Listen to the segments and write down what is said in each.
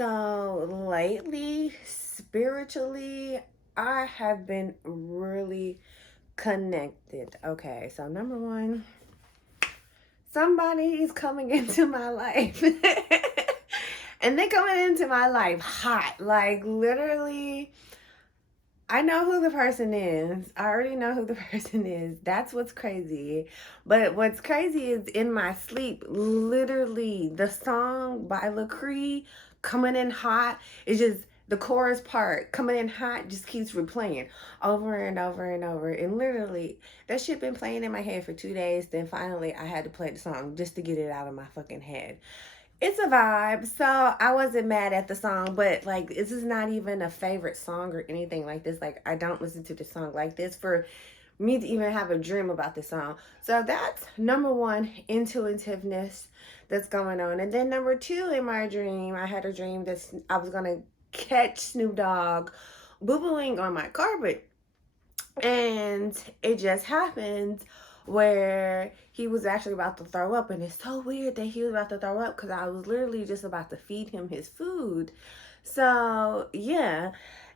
So lately, spiritually, I have been really connected. Okay, so number one, somebody is coming into my life. And they're coming into my life hot. Like literally, I know who the person is. I already know who the person is. That's what's crazy. But what's crazy is in my sleep, literally, the song by LaCree, Coming in Hot, is just the chorus part, Coming in Hot, just keeps replaying over and over and over. And literally, that shit been playing in my head for 2 days. Then finally, I had to play the song just to get it out of my fucking head. It's a vibe. So I wasn't mad at the song, but like this is not even a favorite song or anything like this. Like I don't listen to the song like this for me to even have a dream about this song. So that's number one, intuitiveness that's going on. And then number two, in my dream, I had a dream that I was gonna catch Snoop Dogg boo-booing on my carpet. And it just happened where he was actually about to throw up. And it's so weird that he was about to throw up because I was literally just about to feed him his food. So, yeah.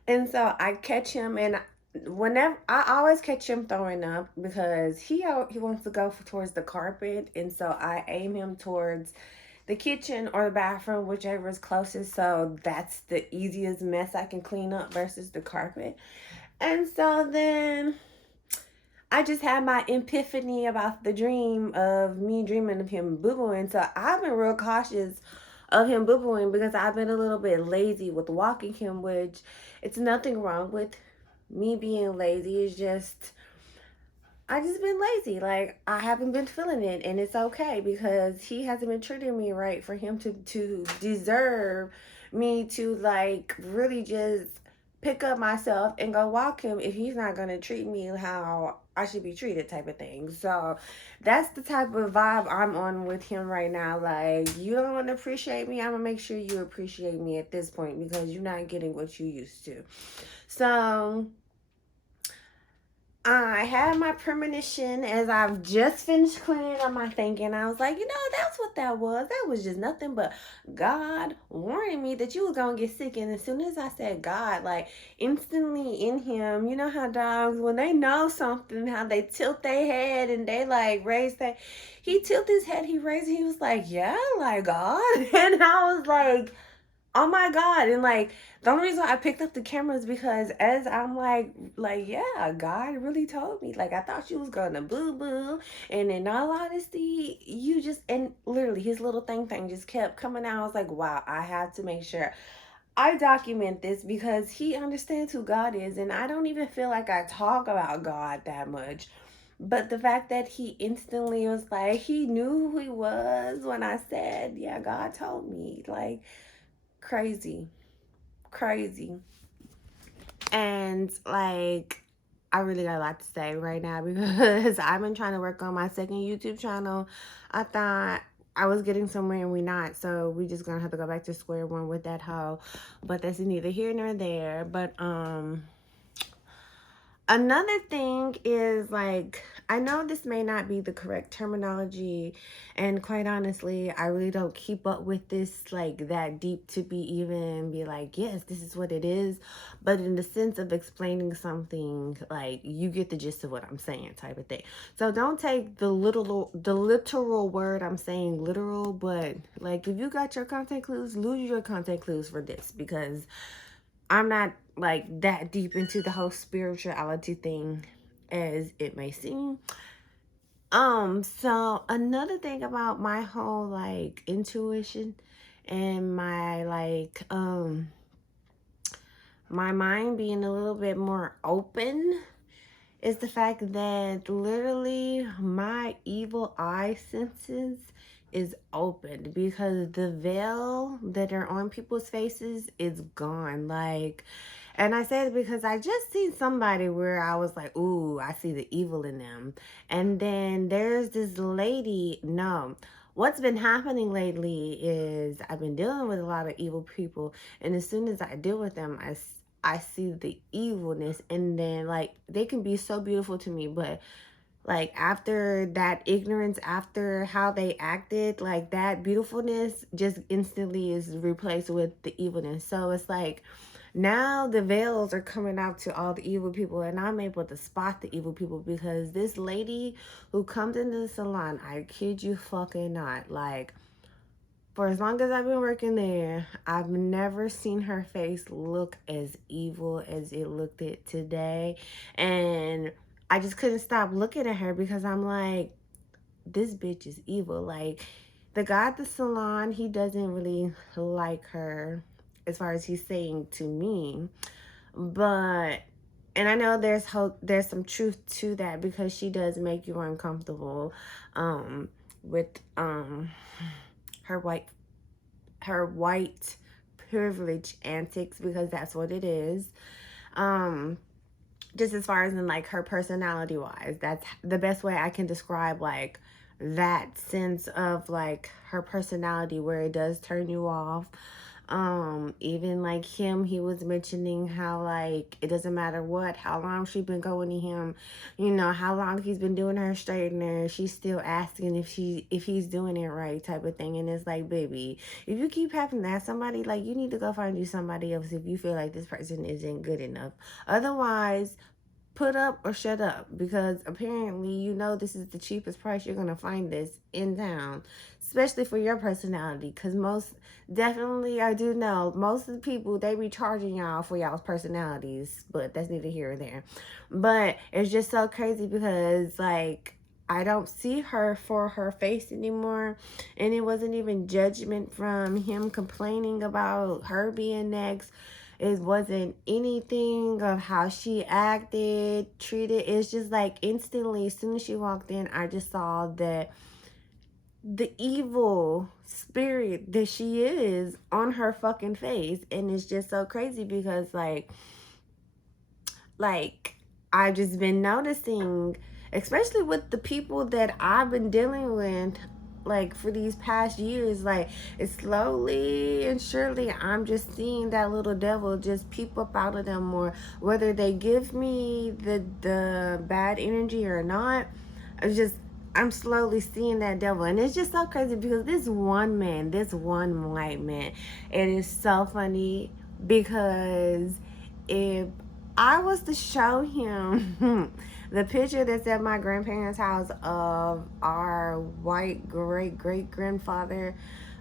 And so I catch him, and whenever I always catch him throwing up because he wants to go towards the carpet, and so I aim him towards the kitchen or the bathroom, whichever is closest. So that's the easiest mess I can clean up versus the carpet. And so then I just had my epiphany about the dream of me dreaming of him boo-booing. So I've been real cautious of him boo-booing because I've been a little bit lazy with walking him, which it's nothing wrong with me being lazy. It's just I just been lazy. Like I haven't been feeling it, and it's okay because he hasn't been treating me right for him to deserve me to like really just pick up myself and go walk him if he's not gonna treat me how I should be treated type of thing. So that's the type of vibe I'm on with him right now. Like you don't want to appreciate me, I'm gonna make sure you appreciate me at this point because you're not getting what you used to. So I had my premonition as I've just finished cleaning up my thinking. I was like, that's what that was. That was just nothing but God warning me that you was gonna get sick. And as soon as I said God, like instantly in him, you know how dogs, when they know something, how they tilt their head and they like raise their, he tilted his head, he raised it, he was like, yeah, like God. And I was like, oh my God. And like the only reason I picked up the camera is because as I'm like, yeah, God really told me. Like I thought you was gonna boo boo. And in all honesty, you just, and literally his little thing just kept coming out. I was like, wow, I have to make sure I document this because he understands who God is. And I don't even feel like I talk about God that much. But the fact that he instantly was like, he knew who he was when I said, yeah, God told me. Like, crazy, crazy. And like I really got a lot to say right now because I've been trying to work on my second YouTube channel. I thought I was getting somewhere and we not, so we just gonna have to go back to square one with that hoe. But that's neither here nor there. But another thing is like, I know this may not be the correct terminology, and quite honestly, I really don't keep up with this like that deep to be like, yes, this is what it is. But in the sense of explaining something, like you get the gist of what I'm saying type of thing. So don't take the literal word I'm saying literal, but like if you got your content clues, lose your content clues for this because I'm not like that deep into the whole spirituality thing as it may seem. So another thing about my whole like intuition and my like my mind being a little bit more open is the fact that literally my evil eye senses is open because the veil that are on people's faces is gone. Like, and I say it because I just seen somebody where I was like, ooh, I see the evil in them. And then there's this lady, no. What's been happening lately is I've been dealing with a lot of evil people, and as soon as I deal with them, I see the evilness, and then like they can be so beautiful to me, but Like, after that ignorance, after how they acted, like, that beautifulness just instantly is replaced with the evilness. So it's like, now the veils are coming out to all the evil people, and I'm able to spot the evil people, because this lady who comes into the salon, I kid you fucking not, like, for as long as I've been working there, I've never seen her face look as evil as it looked it today. And I just couldn't stop looking at her, because I'm like, this bitch is evil. Like, the guy at the salon, he doesn't really like her, as far as he's saying to me. But, and I know there's hope, there's some truth to that, because she does make you uncomfortable with her white her white privilege antics, because that's what it is. Just as far as in, like, her personality wise, that's the best way I can describe, like, that sense of, like, her personality, where it does turn you off. Even like him, he was mentioning how, like, it doesn't matter how long she been going to him, how long he's been doing her straightener, she's still asking if he's doing it right, type of thing. And it's like, baby, if you keep having to ask somebody, like, you need to go find you somebody else if you feel like this person isn't good enough. Otherwise, put up or shut up, because apparently this is the cheapest price you're going to find this in town, especially for your personality, because most definitely, I do know most of the people, they be charging y'all for y'all's personalities, but that's neither here or there. But it's just so crazy, because, like, I don't see her for her face anymore, and it wasn't even judgment from him complaining about her being next. It wasn't anything of how she acted, treated. It's just like, instantly, as soon as she walked in, I just saw that the evil spirit that she is on her fucking face. And it's just so crazy, because like I've just been noticing, especially with the people that I've been dealing with, like, for these past years, like, it's slowly and surely I'm just seeing that little devil just peep up out of them more, whether they give me the bad energy or not. I'm slowly seeing that devil. And it's just so crazy, because this one white man, it is so funny, because if I was to show him the picture that's at my grandparents' house of our white great grandfather,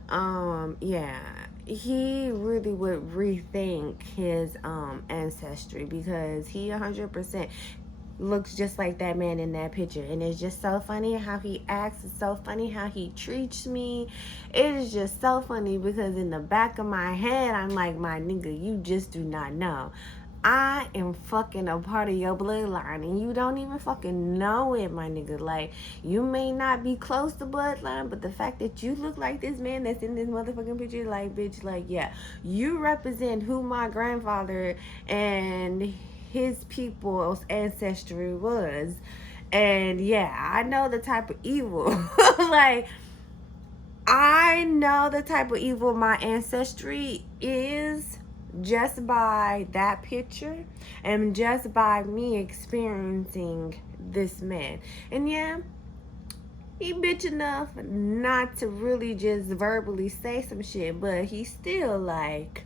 yeah, he really would rethink his ancestry, because he 100% looks just like that man in that picture. And it's just so funny how he acts. It's so funny how he treats me. It is just so funny, because in the back of my head, I'm like, my nigga, you just do not know. I am fucking a part of your bloodline, and you don't even fucking know it, my nigga. Like, you may not be close to bloodline, but the fact that you look like this man that's in this motherfucking picture, like, bitch, like, yeah, you represent who my grandfather and his people's ancestry was. And yeah, I know the type of evil. Like, I know the type of evil my ancestry is, just by that picture, and just by me experiencing this man. And yeah, he bitch enough not to really just verbally say some shit, but he's still like,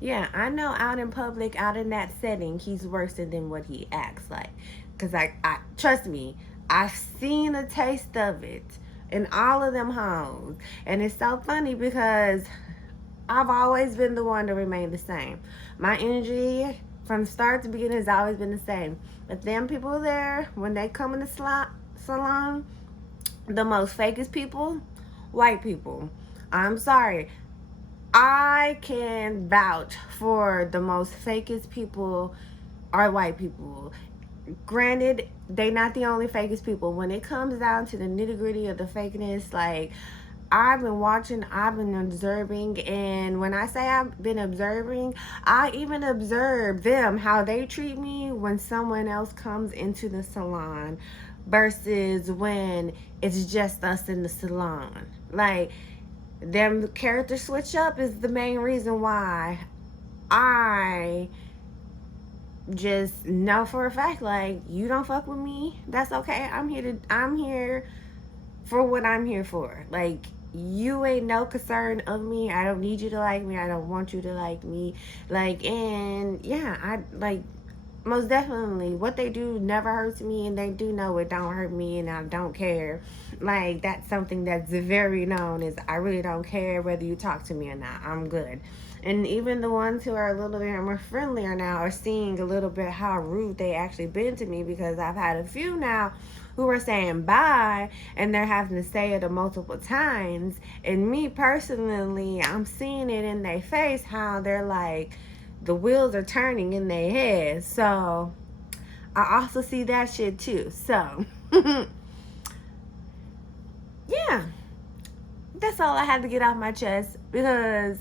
yeah, I know out in public, out in that setting, he's worse than what he acts like. Because I trust me, I've seen a taste of it in all of them homes. And it's so funny, because I've always been the one to remain the same. My energy from start to beginning has always been the same. But them people there, when they come in the salon, the most fakest people, white people. I'm sorry. I can vouch for the most fakest people are white people. Granted, they not the only fakest people. When it comes down to the nitty gritty of the fakeness, like, I've been watching, I've been observing, and when I say I've been observing, I even observe them, how they treat me when someone else comes into the salon versus when it's just us in the salon. Like, them character switch up is the main reason why I just know for a fact, like, you don't fuck with me, that's okay. I'm here for what I'm here for. Like, you ain't no concern of me. I don't need you to like me. I don't want you to like me. Like, and yeah, I like, most definitely what they do never hurts me, and they do know it don't hurt me, and I don't care. Like, that's something that's very known, is I really don't care whether you talk to me or not. I'm good. And even the ones who are a little bit more friendlier now are seeing a little bit how rude they actually been to me, because I've had a few now who are saying bye, and they're having to say it a multiple times. And me personally, I'm seeing it in their face how they're like, the wheels are turning in their head. So I also see that shit too. So yeah, that's all I had to get off my chest, because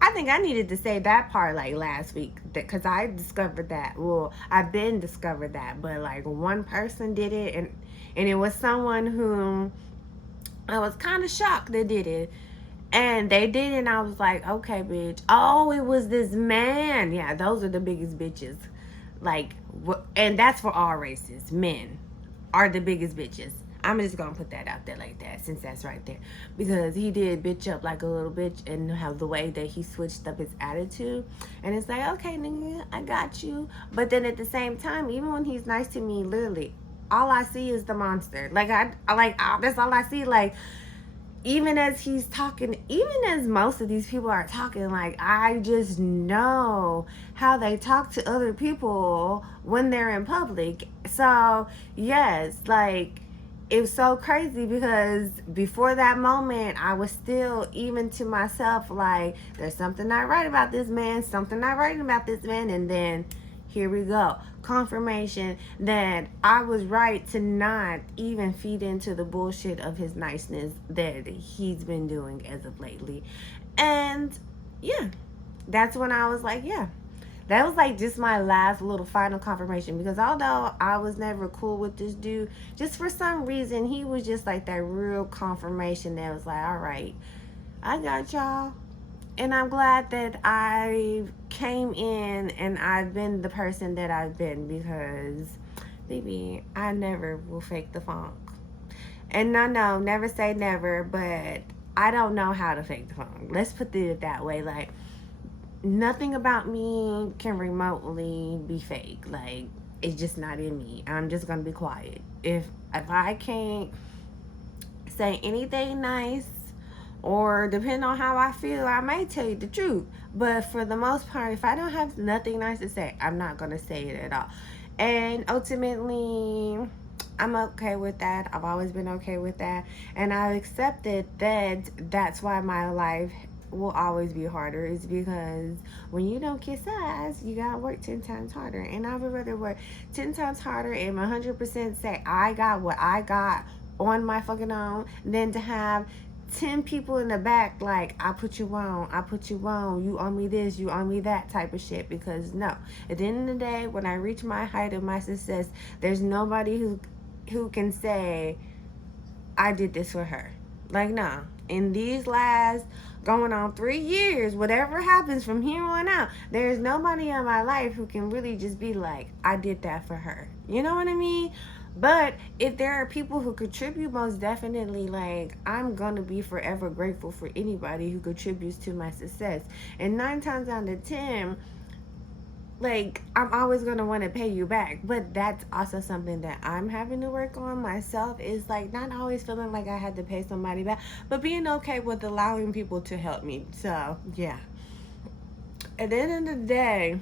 I think I needed to say that part like last week, because I discovered that. Well, I've been discovered that, but like one person did it, and it was someone whom I was kind of shocked they did it. And they did it, and I was like, okay, bitch. Oh, it was this man. Yeah, those are the biggest bitches. Like, and that's for all races. Men are the biggest bitches. I'm just gonna put that out there like that, since that's right there. Because he did bitch up like a little bitch, and how the way that he switched up his attitude. And it's like, okay, nigga, I got you. But then at the same time, even when he's nice to me, literally, all I see is the monster. Like, that's all I see. Like, even as he's talking, even as most of these people are talking, like, I just know how they talk to other people when they're in public. So yes, like, it was so crazy, because before that moment I was still, even to myself, like, there's something not right about this man, something not right about this man. And then here we go, confirmation that I was right to not even feed into the bullshit of his niceness that he's been doing as of lately. And yeah, that's when I was like, yeah, that was like just my last little final confirmation. Because although I was never cool with this dude, just for some reason he was just like that real confirmation that was like, all right, I got y'all. And I'm glad that I came in and I've been the person that I've been, because, baby, I never will fake the funk. And no, never say never, but I don't know how to fake the funk. Let's put it that way. Like, nothing about me can remotely be fake. Like, it's just not in me. I'm just gonna be quiet. If I can't say anything nice, or depending on how I feel, I may tell you the truth. But for the most part, if I don't have nothing nice to say, I'm not going to say it at all. And ultimately, I'm okay with that. I've always been okay with that. And I've accepted that that's why my life will always be harder, is because when you don't kiss ass, you gotta work 10 times harder. And I would rather work 10 times harder and 100% say I got what I got on my fucking own, than to have 10 people in the back like, I put you on, you owe me this, you owe me that type of shit. Because no, at the end of the day, when I reach my height of my success, there's nobody who can say I did this for her. Like, no. In these last going on 3 years, whatever happens from here on out, there's nobody in my life who can really just be like, I did that for her. You know what I mean? But if there are people who contribute, most definitely, like, I'm gonna be forever grateful for anybody who contributes to my success. And 9 times out of 10, like, I'm always gonna want to pay you back. But that's also something that I'm having to work on myself, is like not always feeling like I had to pay somebody back, but being okay with allowing people to help me. So yeah, at the end of the day,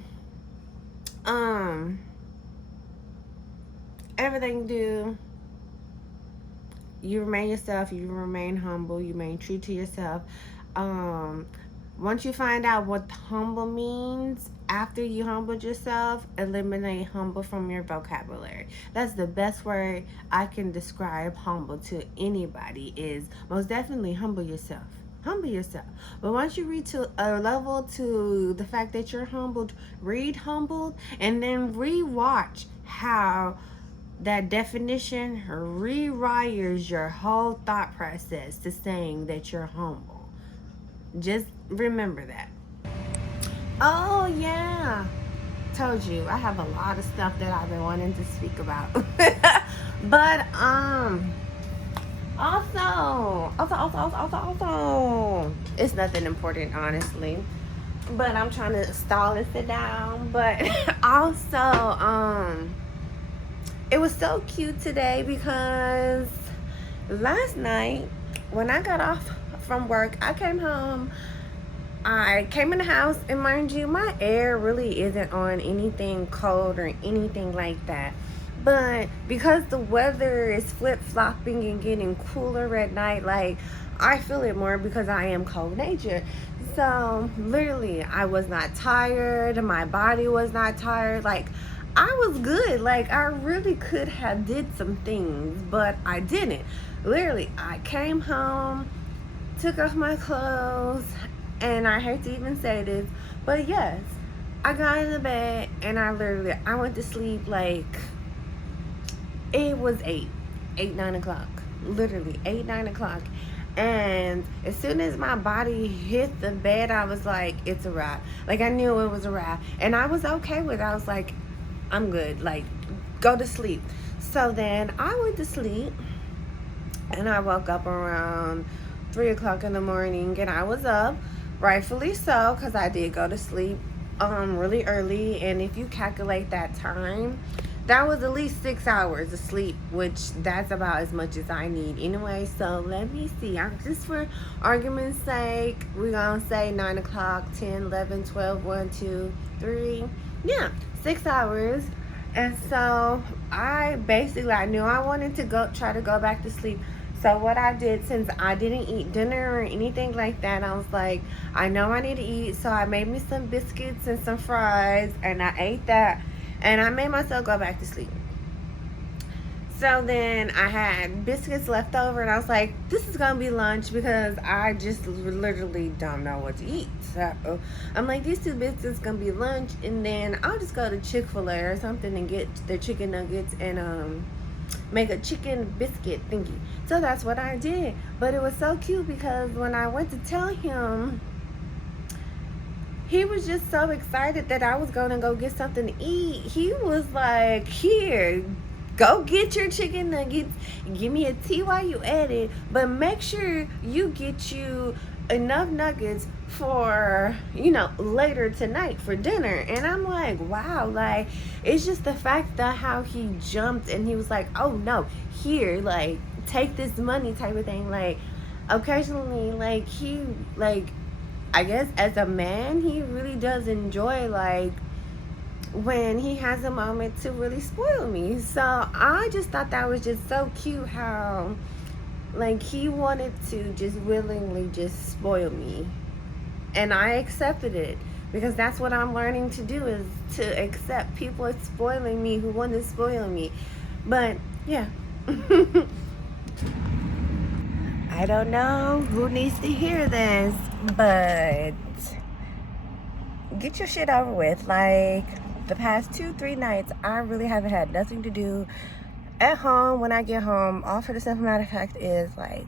everything you do, you remain yourself, you remain humble, you remain true to yourself. Once you find out what humble means, after you humbled yourself, eliminate humble from your vocabulary. That's the best word I can describe humble to anybody, is most definitely humble yourself. Humble yourself. But once you reach to a level to the fact that you're humbled, read humbled, and then rewatch how that definition rewires your whole thought process to saying that you're humble. Just remember that. Oh yeah, told you, I have a lot of stuff that I've been wanting to speak about. But also, it's nothing important, honestly. But I'm trying to stall and sit down. But also, it was so cute today because last night when I got off from work, I came home. I came in the house, and mind you, my air really isn't on anything cold or anything like that. But because the weather is flip-flopping and getting cooler at night, like, I feel it more because I am cold natured. So literally, I was not tired. My body was not tired. Like, I was good. Like, I really could have did some things, but I didn't. Literally, I came home, took off my clothes, and I hate to even say this, but yes, I got in the bed and I went to sleep like, it was 9 o'clock, literally 9 o'clock. And as soon as my body hit the bed, I was like, it's a wrap. Like, I knew it was a wrap, and I was okay with it. I was like, I'm good, like, go to sleep. So then I went to sleep, and I woke up around 3 o'clock in the morning, and I was up, rightfully so, because I did go to sleep really early. And if you calculate that time, that was at least 6 hours of sleep, which that's about as much as I need anyway. So let me see, I'm just, for argument's sake, we're gonna say 9 o'clock, 10, 11, 12, 1, 2, 3, yeah, 6 hours. And so I knew I wanted to try to go back to sleep. So what I did, since I didn't eat dinner or anything like that, I was like, I know I need to eat. So I made me some biscuits and some fries, and I ate that, and I made myself go back to sleep. So then I had biscuits left over, and I was like, this is going to be lunch because I just literally don't know what to eat. So I'm like, these 2 biscuits going to be lunch, and then I'll just go to Chick-fil-A or something and get the chicken nuggets and make a chicken biscuit thingy. So that's what I did. But it was so cute because when I went to tell him, he was just so excited that I was going to go get something to eat. He was like, here, go get your chicken nuggets, give me a tea while you at it, but make sure you get you enough nuggets for, later tonight for dinner. And I'm like, wow, like, it's just the fact that how he jumped and he was like, oh no, here, like, take this money type of thing. Like, occasionally, like, I guess as a man, he really does enjoy, like, when he has a moment to really spoil me. So I just thought that was just so cute how, like, he wanted to just willingly just spoil me. And I accepted it because that's what I'm learning to do, is to accept people spoiling me who want to spoil me. But yeah. I don't know who needs to hear this, but get your shit over with. Like, the past 2-3 nights, I really haven't had nothing to do at home. When I get home, all for the simple matter of fact is, like,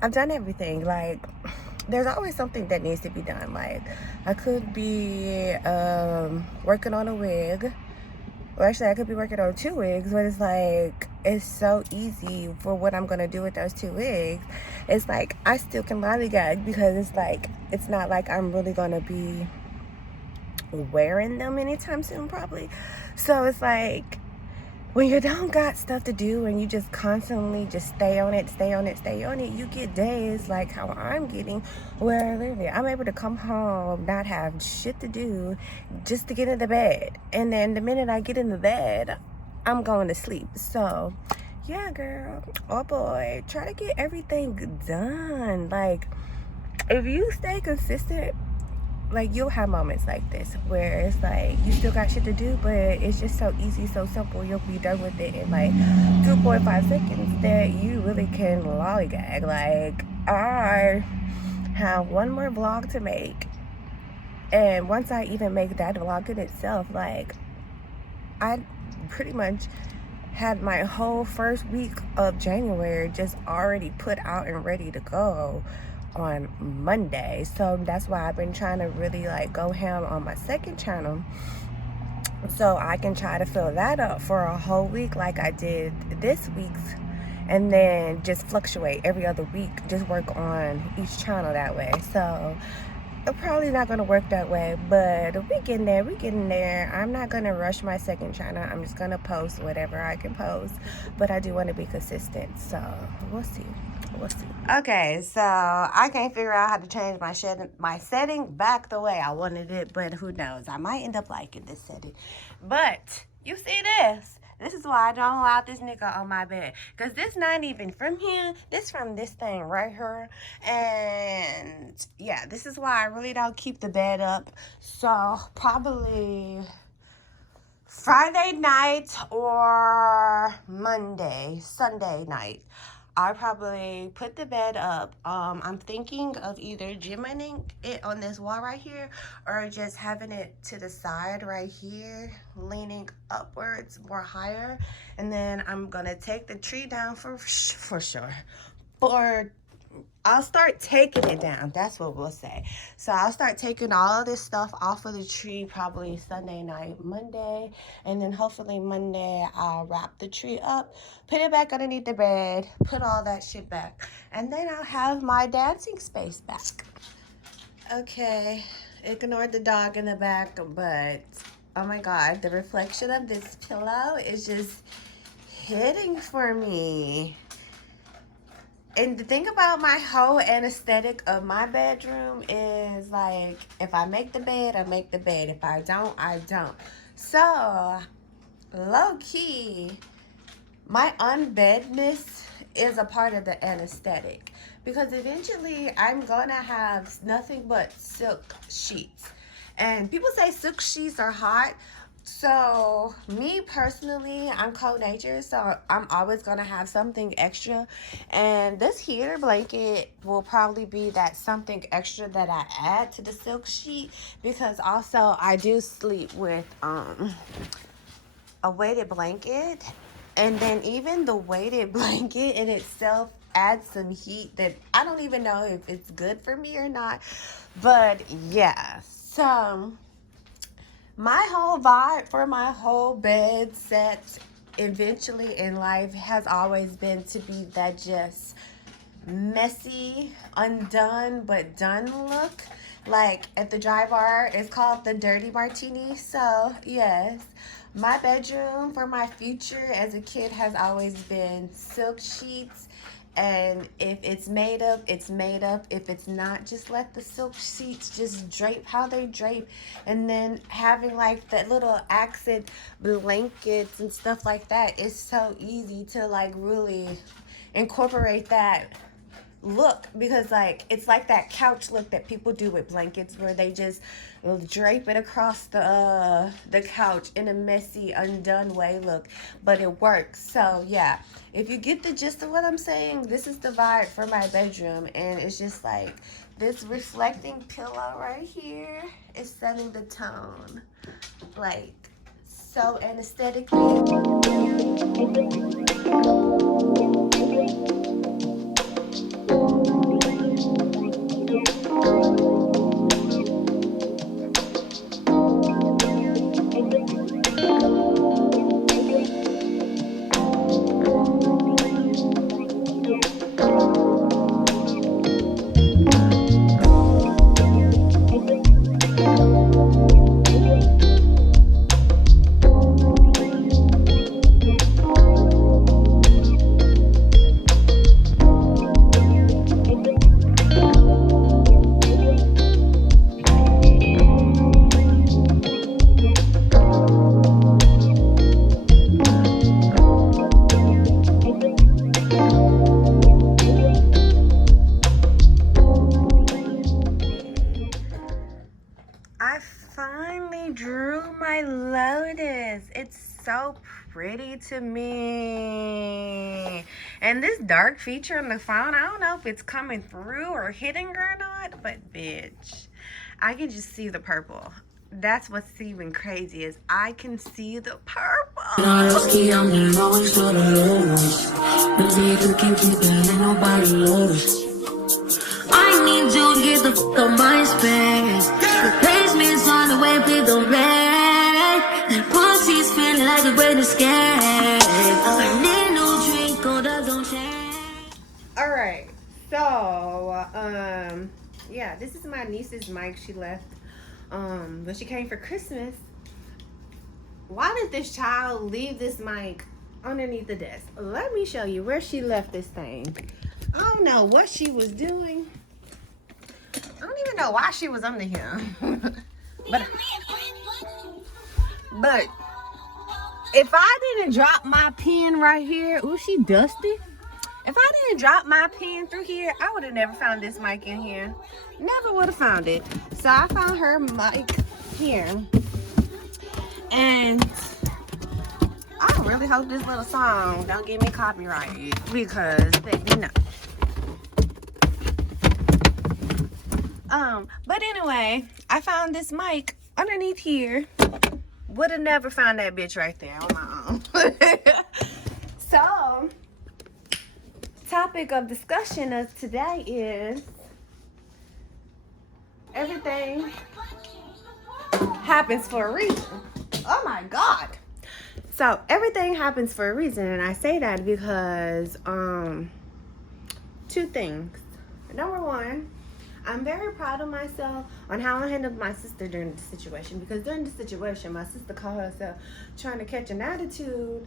I've done everything. Like, there's always something that needs to be done. Like, I could be working on a wig. Well, actually, I could be working on 2 wigs, but it's like, it's so easy for what I'm going to do with those 2 wigs. It's like, I still can lollygag because it's like, it's not like I'm really going to be wearing them anytime soon, probably. So it's like, when you don't got stuff to do and you just constantly just stay on it, you get days like how I'm getting, where literally I'm able to come home, not have shit to do, just to get in the bed. And then the minute I get in the bed, I'm going to sleep. So yeah, girl, oh boy, try to get everything done. Like, if you stay consistent, like, you'll have moments like this where it's like you still got shit to do, but it's just so easy, so simple. You'll be done with it in like 2.5 seconds that you really can lollygag. Like, I have one more vlog to make, and once I even make that vlog in itself, like, I pretty much had my whole first week of January just already put out and ready to go on Monday. So that's why I've been trying to really, like, go ham on my second channel So I can try to fill that up for a whole week like I did this week's, and then just fluctuate every other week, just work on each channel that way. So it's probably not going to work that way, but we getting there. I'm not going to rush my second channel. I'm just going to post whatever I can post, but I do want to be consistent, so we'll see. Okay, so I can't figure out how to change my setting back the way I wanted it, but who knows? I might end up liking this setting. But you see this? This is why I don't allow this nigga on my bed. Because this not even from here. This from this thing right here. And yeah, this is why I really don't keep the bed up. So probably Friday night or Sunday night, I probably put the bed up. I'm thinking of either jimmying it on this wall right here or just having it to the side right here, leaning upwards more higher. And then I'm gonna take the tree down for sure. I'll start taking it down. That's what we'll say. So I'll start taking all of this stuff off of the tree probably Sunday night, Monday. And then hopefully Monday I'll wrap the tree up, put it back underneath the bed, put all that shit back. And then I'll have my dancing space back. Okay, ignored the dog in the back, but oh my God, the reflection of this pillow is just hitting for me. And the thing about my whole aesthetic of my bedroom is like, if I make the bed, I make the bed. If I don't, I don't. So, low key, my unbedness is a part of the aesthetic. Because eventually, I'm going to have nothing but silk sheets. And people say silk sheets are hot. So me personally, I'm cold natured, so I'm always gonna have something extra, and this heater blanket will probably be that something extra that I add to the silk sheet, because also I do sleep with a weighted blanket, and then even the weighted blanket in itself adds some heat that I don't even know if it's good for me or not. But yeah, so my whole vibe for my whole bed set eventually in life has always been to be that just messy, undone, but done look. Like at the dry bar, it's called the Dirty Martini. So yes, my bedroom for my future as a kid has always been silk sheets. And if it's made up, it's made up. If it's not, just let the silk sheets just drape how they drape. And then having like that little accent blankets and stuff like that, it's so easy to like really incorporate that look, because like it's like that couch look that people do with blankets, where they just drape it across the couch in a messy, undone way look, but it works. So yeah, if you get the gist of what I'm saying, this is the vibe for my bedroom. And it's just like this reflecting pillow right here is setting the tone, like so aesthetically. Drew my lotus. It's so pretty to me. And this dark feature on the phone, I don't know if it's coming through or hitting or not, but bitch, I can just see the purple. That's what's even crazy, is I can see the purple. I need you to get the fuck on my space. Replacements on the way, please don't play. afraid to scare. I need no drink, or that don't change. All right, so yeah, this is my niece's mic. She left when she came for Christmas. Why did this child leave this mic underneath the desk? Let me show you where she left this thing. I don't know what she was doing. I don't even know why she was under here. but if I didn't drop my pen right here, ooh, she dusty. If I didn't drop my pen through here, I would have never found this mic in here. Never would have found it. So I found her mic here. And I really hope this little song don't get me copyrighted because, you know. But anyway, I found this mic underneath here. Would have never found that bitch right there on my own. So, topic of discussion of today is everything happens for a reason. Oh my God. So everything happens for a reason, and I say that because two things. Number one, I'm very proud of myself on how I handled my sister during the situation, because during the situation my sister called herself trying to catch an attitude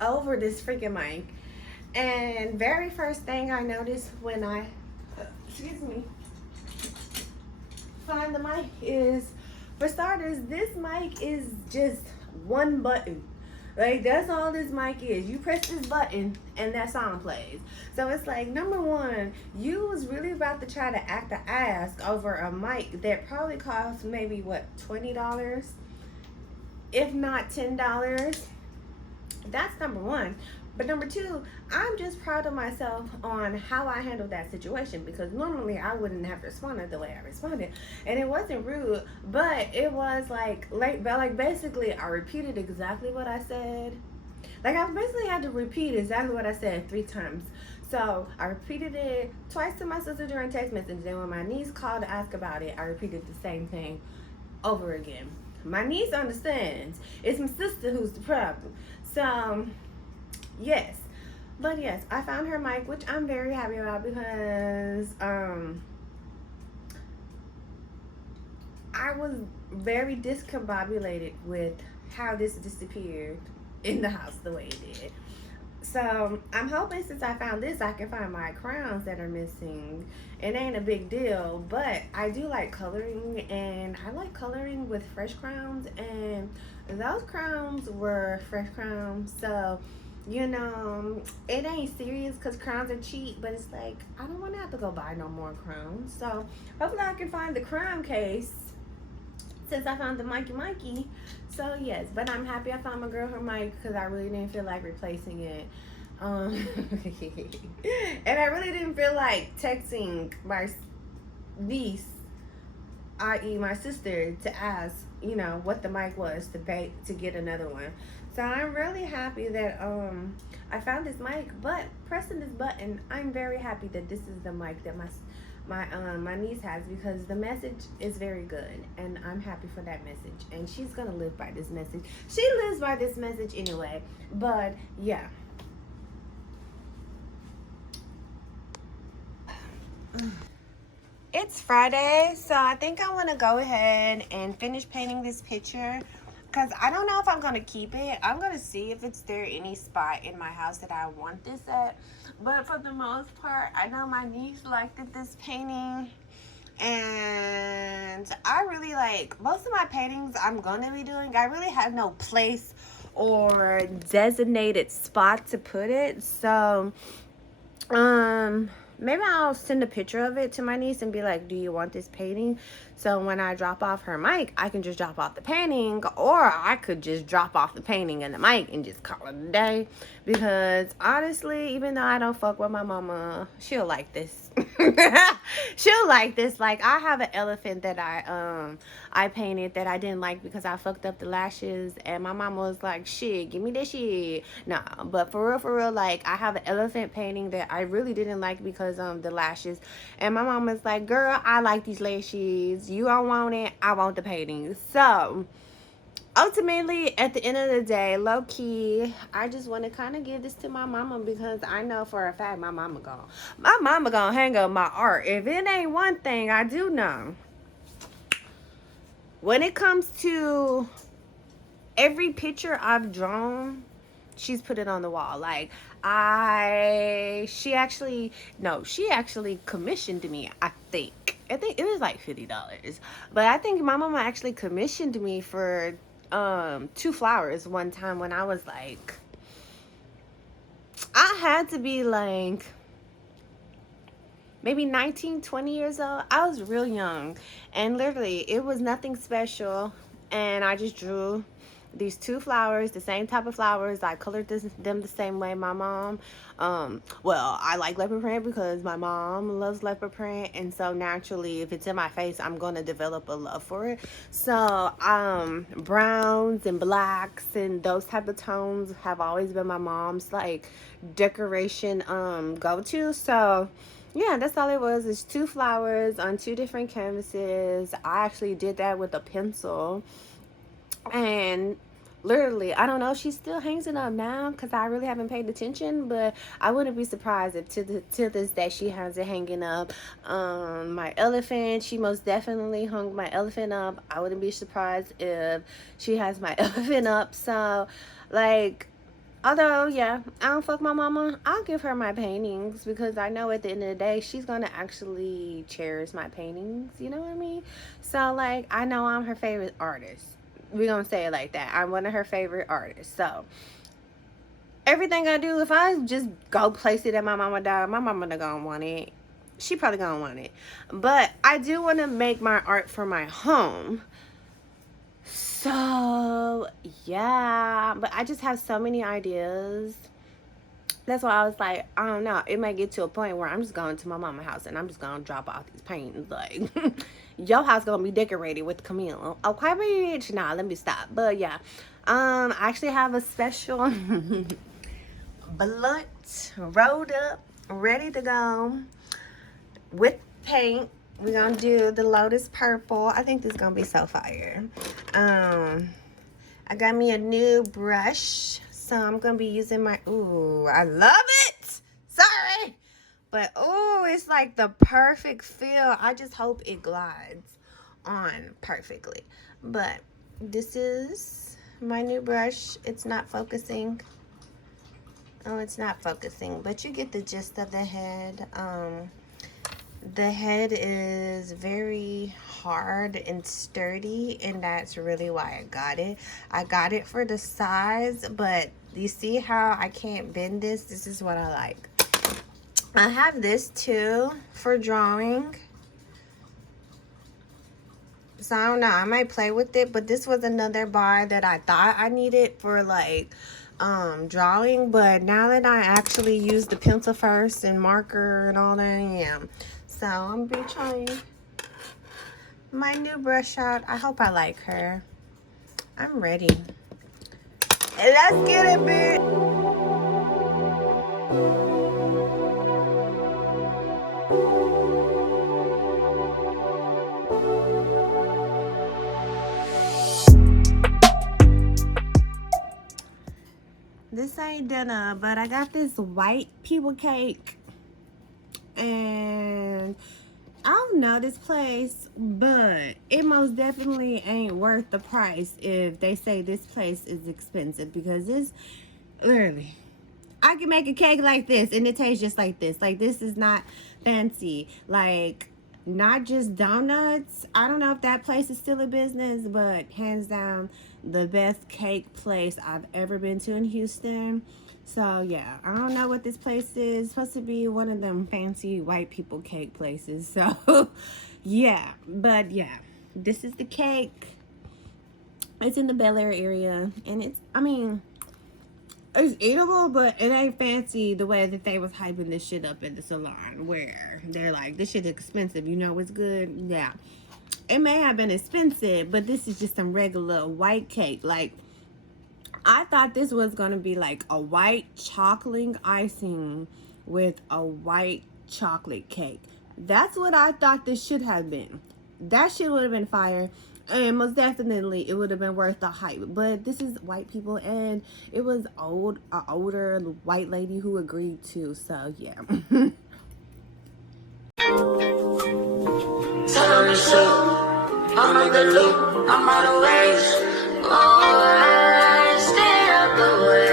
over this freaking mic. And very first thing I noticed when I find the mic is, for starters, this mic is just one button. Like, that's all this mic is. You press this button and that song plays. So it's like, number one, you was really about to try to act the ass over a mic that probably cost maybe what, $20, if not $10. That's number one. But number two, I'm just proud of myself on how I handled that situation, because normally I wouldn't have responded the way I responded. And it wasn't rude, but it was like basically I repeated exactly what I said. Like, I basically had to repeat exactly what I said 3 times. So I repeated it twice to my sister during text message. Then when my niece called to ask about it, I repeated the same thing over again. My niece understands. It's my sister who's the problem. So yes, but yes, I found her mic, which I'm very happy about, because I was very discombobulated with how this disappeared in the house the way it did. So I'm hoping, since I found this, I can find my crowns that are missing. It ain't a big deal, but I do like coloring, and I like coloring with fresh crowns, and those crowns were fresh crowns. So, you know, it ain't serious because crowns are cheap, but it's like, I don't want to have to go buy no more crowns. So hopefully I can find the crown case, since I found the Mikey. So yes, but I'm happy I found my girl her mic, because I really didn't feel like replacing it. And I really didn't feel like texting my niece, i.e. my sister, to ask, you know, what the mic was to pay to get another one. So I'm really happy that I found this mic. But pressing this button, I'm very happy that this is the mic that my niece has, because the message is very good, and I'm happy for that message, and she's gonna live by this message. She lives by this message anyway. But yeah, it's Friday, so I think I want to go ahead and finish painting this picture, because I don't know if I'm gonna keep it. I'm gonna see if it's there any spot in my house that I want this at. But for the most part, I know my niece liked this painting, and I really like most of my paintings I'm gonna be doing. I really have no place or designated spot to put it. So maybe I'll send a picture of it to my niece and be like, do you want this painting? So when I drop off her mic, I can just drop off the painting, or I could just drop off the painting and the mic and just call it a day. Because honestly, even though I don't fuck with my mama, she'll like this. She'll like this. Like, I have an elephant that I painted that I didn't like because I fucked up the lashes, and my mama was like, shit, give me that shit. Nah, but for real, like, I have an elephant painting that I really didn't like because the lashes, and my mama's like, girl, I like these lashes, you don't want it, I want the painting. So ultimately, at the end of the day, low key, I just want to kind of give this to my mama because I know for a fact my mama gonna hang up my art. If it ain't one thing, I do know when it comes to every picture I've drawn, she's put it on the wall. Like she actually commissioned me. I think it was like $50, but I think my mama actually commissioned me for 2 flowers one time when I was like, I had to be like maybe 19, 20 years old. I was real young, and literally it was nothing special, and I just drew these 2 flowers, the same type of flowers. I colored them the same way my mom. Well, I like leopard print because my mom loves leopard print, and so naturally, if it's in my face, I'm gonna develop a love for it. So, browns and blacks and those type of tones have always been my mom's like decoration go-to. So yeah, that's all it was. It's 2 flowers on 2 different canvases. I actually did that with a pencil. And literally, I don't know if she still hangs it up now because I really haven't paid attention, but I wouldn't be surprised if to this day she has it hanging up. My elephant, she most definitely hung my elephant up. I wouldn't be surprised if she has my elephant up. So, like, although, yeah, I don't fuck my mama, I'll give her my paintings because I know at the end of the day, she's going to actually cherish my paintings. You know what I mean? So, like, I know I'm her favorite artist. We're going to say it like that. I'm one of her favorite artists. So, everything I do, if I just go place it at my mama dog, my mama not going to want it. She probably going to want it. But I do want to make my art for my home. So, yeah, but I just have so many ideas. That's why I was like, I don't know. It might get to a point where I'm just going to my mama's house and I'm just going to drop off these paintings. Like, your house going to be decorated with Kamil. Okay, bitch? Nah, let me stop. But, yeah. I actually have a special blunt rolled up, ready to go with paint. We're going to do the Lotus Purple. I think this is going to be so fire. I got me a new brush. So I'm going to be using my... Ooh, I love it. Sorry. But, ooh, it's like the perfect feel. I just hope it glides on perfectly. But this is my new brush. It's not focusing. Oh, it's not focusing. But you get the gist of the head. The head is very hard and sturdy, and that's really why I got it. I got it for the size, but you see how I can't bend this? This is what I like. I have this too for drawing. So I don't know, I might play with it, but this was another bar that I thought I needed for like drawing, but now that I actually use the pencil first and marker and all that, yeah. So I'm gonna be trying my new brush out. I hope I like her. I'm ready. Let's get it, bitch. This ain't dinner, but I got this white people cake. And I don't know this place, but it most definitely ain't worth the price if they say this place is expensive, because it's literally, I can make a cake like this and it tastes just like this. Like, this is not fancy. Like, not just donuts. I don't know if that place is still in business, but hands down, the best cake place I've ever been to in Houston. So, yeah, I don't know what this place is. It's supposed to be one of them fancy white people cake places. So, yeah. But, yeah, this is the cake. It's in the Bel Air area. And it's, I mean, it's eatable, but it ain't fancy the way that they was hyping this shit up in the salon, where they're like, this shit is expensive. You know it's good? Yeah. It may have been expensive, but this is just some regular white cake. Like, I thought this was going to be like a white chocolate icing with a white chocolate cake. That's what I thought this should have been. That shit would have been fire. And most definitely, it would have been worth the hype. But this is white people, and it was an older white lady who agreed to. So yeah. I'm on the loop, I'm out of ways. Oh, stay out the way.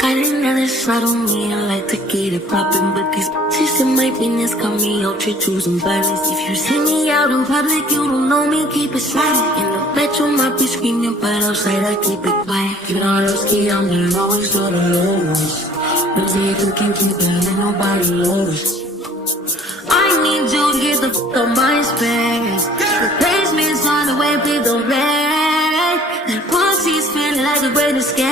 Got another slide on me, I like to get it poppin'. But these bitches in my business got me out here choosing violence. If you see me out in public, you don't know me, keep it silent. In the bedroom, might be screaming, but outside I keep it quiet. Keep it on the ski, I'm gonna always do the lowest. But if you can keep it, ain't nobody knows. I need you to get the fuck on my space. Replacement's on the way, please don't play. That pussy's feeling like a great escape. I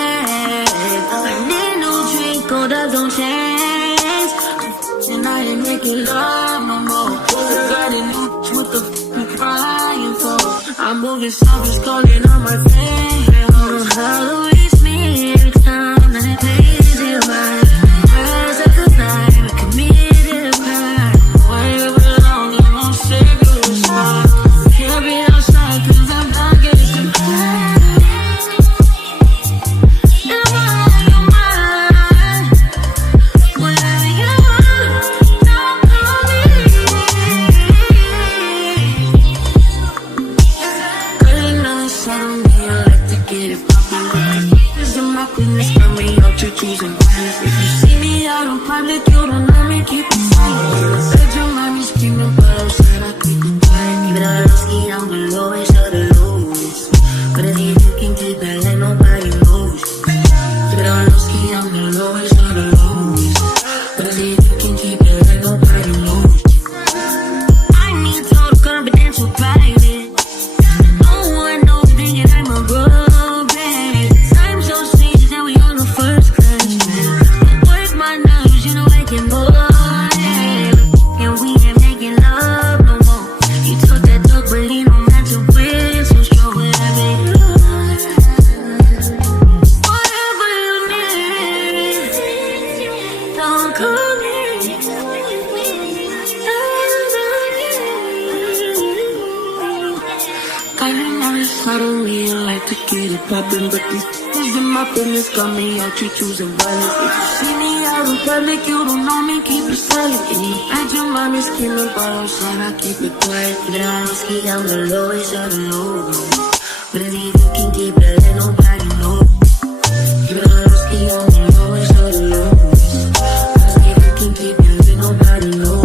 need a new drink, cold up, don't change. And I ain't making love no more. Got a new what the fuck you crying for? I'm moving soft, it's calling on my face. I don't know how to reach me every time that it pays you right. Rise up the night, we committed a crime. Can't be outside cause I'm not getting some high. And I'm on your mind. Whenever you want, don't call me. Girl, you know it's out on me, I like to get it poppin'. Cause in my business, got me out here choosing violence. If you see me out in public, you don't know me, keep it silent. Said your mommy screaming, but outside I keep it quiet. Keep it on the ski, I'm the lowest of the lowest. But if you can keep it, let nobody knows. Keep it on the ski, I'm the lowest of the lowest. But if you can keep it, let nobody knows. I need total confidential private. No one knows thinking I'm a bro, babe. Time so sweet that we on the first class, man. Work my nerves, you know I can more. And we ain't making love no more. You took that talk, but you know not to win. So strong with me. Whatever you need, don't call me. I never settle me, I like to get it poppin'. But these bitches in my business got me out here choosing violence. If you see me out in public, you don't know me, keep it silent. In the bedroom, mommy screaming, but outside I keep it quiet. Keep it on the ski, I'm the lowest of the low. But if you can keep it, let nobody know. Keep it on the ski, I'm the lowest of the low. But if you can keep it, let nobody know.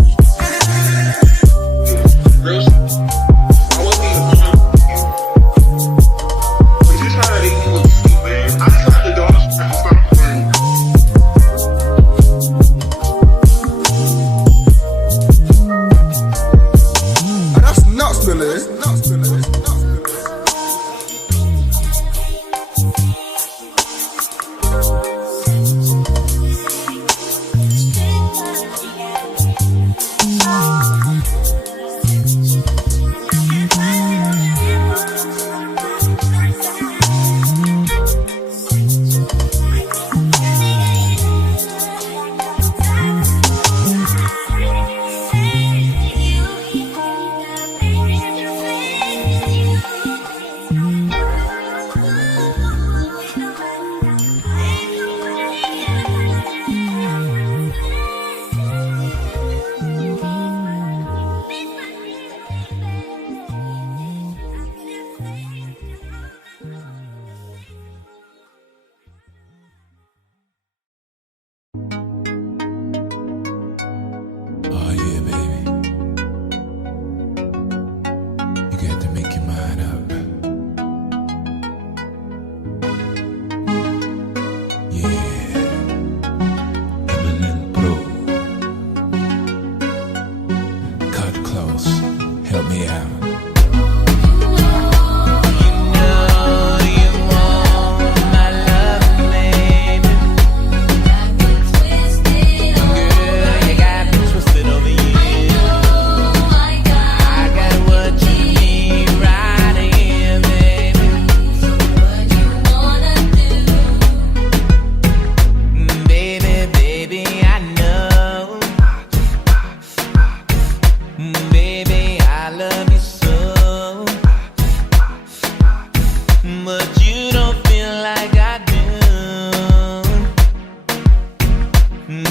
but you don't feel like I do.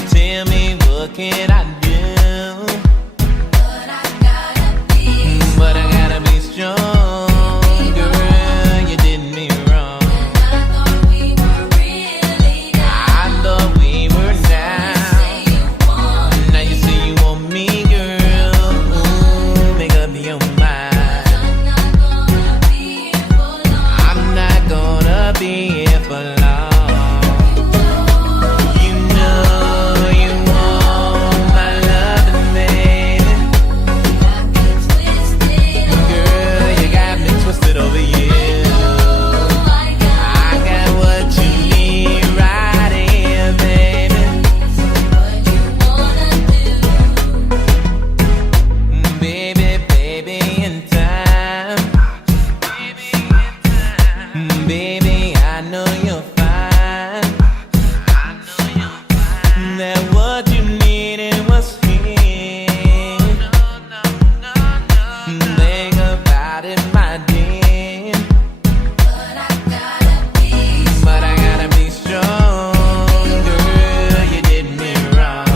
Tell me, what can I do? But I gotta be strong, girl. You did me wrong. I thought we were down. Now you say you want me, girl. Ooh, make up your mind. I'm not gonna be here for long. You know you want my loving, baby. Girl, you got me twisted over you. I got what you need right here, baby. Baby, baby, in time. Baby, I know you're fine. That what you needed was here. Think about it, my dear. But I gotta be strong, girl. You did me wrong.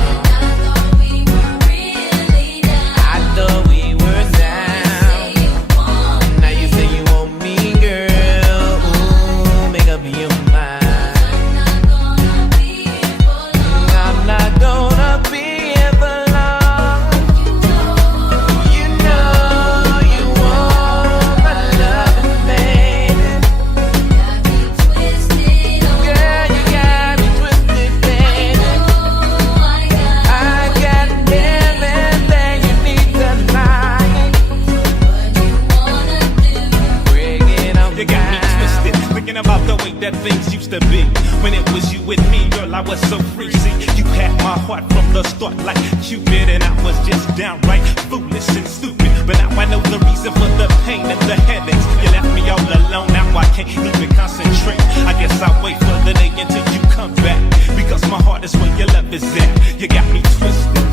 I thought we were down. Now you say you want me, girl. Ooh, make up your mind. I'm not gonna be here for long. You know you want my loving, baby. Girl, you got me twisted, baby. I got everything you need tonight. Bring it on You got me twisted, thinking about the way that things used to be. When it was you with me, girl, I was so free. See, you had my heart from the start like Cupid, and I was just downright foolish and stupid. But now I know the reason for the pain and the headaches. You left me all alone, now I can't even concentrate. I guess I'll wait for the day until you come back, because my heart is where your love is at. You got me twisted.